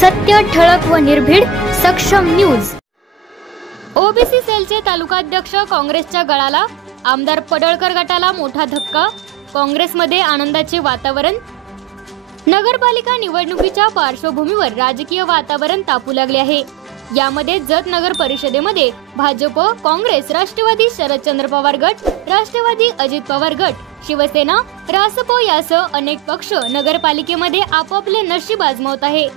सत्य, ठळक व निर्भीड, सक्षम न्यूज। ओबीसी सेलचे तालुकाध्यक्ष काँग्रेसच्या गळाला, आमदार पडळकर गटाला मोठा धक्का, काँग्रेसमध्ये आनंदाचे वातावरण। नगरपालिका निवडणुकीच्या पार्श्वभूमीवर राजकीय वातावरण तापू लागले आहे। यामध्ये जत नगर परिषदेमध्ये भाजप, काँग्रेस, राष्ट्रवादी शरदचंद्र पवार गट, राष्ट्रवादी अजित पवार गट, शिवसेना, रासप यासह अनेक पक्ष नगरपालिकेमध्ये आपापले नशीब आजमावत आहे।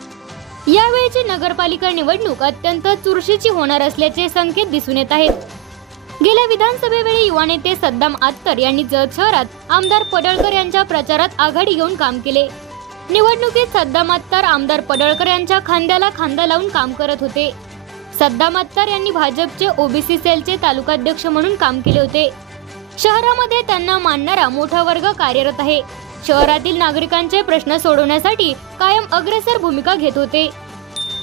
यावेळची नगरपालिका निवडणूक अत्यंत चुरशीची होणार असल्याचे संकेत दिसून येत आहेत। गेल्या विधानसभेवेळी युवा नेते सद्दाम अत्तर यांनी जत शहरात आमदार पडळकर यांच्या प्रचारात आघाडी घेऊन काम केले। निवडणुकीत सद्दाम अत्तर आमदार पडळकर यांच्या खांद्याला खांदा लावून काम करत होते। सद्दाम अत्तर यांनी भाजपचे ओबीसी सेलचे तालुकाध्यक्ष म्हणून काम केले होते। शहरामध्ये त्यांना मानणारा मोठा वर्ग कार्यरत आहे। शहरातील नागरिकांचे प्रश्न सोडवण्यासाठी कायम अग्रेसर भूमिका घेत होते।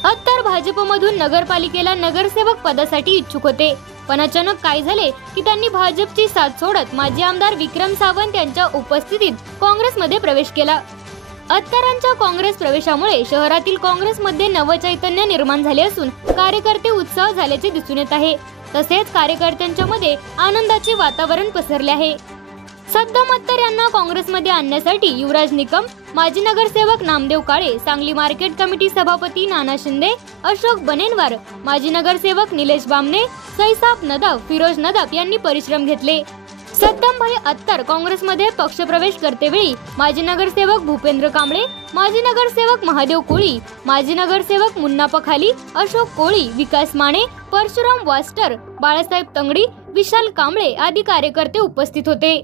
अत्तर भाजपमधून नगरपालिकेला नगरसेवक पदासाठी इच्छुक होते, पण अचानक काय झाले की त्यांनी भाजपची साथ सोडत माजी आमदार विक्रम सावंत यांच्या उपस्थितीत काँग्रेसमध्ये प्रवेश केला। अत्तरांच्या काँग्रेस प्रवेशामुळे शहरातील काँग्रेसमध्ये नवचैतन्य निर्माण झाले असून कार्यकर्ते उत्साह झाल्याचे दिसून येत आहे। तसेच कार्यकर्त्यांच्या मध्ये आनंदाचे वातावरण पसरले आहे। सद्दाम अत्तर यांना काँग्रेसमध्ये आणण्यासाठी युवराज निकम, माजी नगरसेवक नामदेव काळे, सांगली मार्केट कमिटी सभापती नाना शिंदे, अशोक बनेनवार, माजी नगरसेवक निलेश बामणे, सैसाब नदाब, फिरोज नदाब यांनी परिश्रम घेतले। सद्दामभाई अत्तर काँग्रेसमध्ये पक्षप्रवेश करतेवेळी माजी नगरसेवक भूपेंद्र कांबळे, माजी नगरसेवक महादेव कोळी, माजी नगरसेवक मुन्ना पखाली, अशोक कोळी, विकास माने, परशुराम वास्टर, बाळासाहेब तंगडी, विशाल कांबळे आदी कार्यकर्ते उपस्थित होते।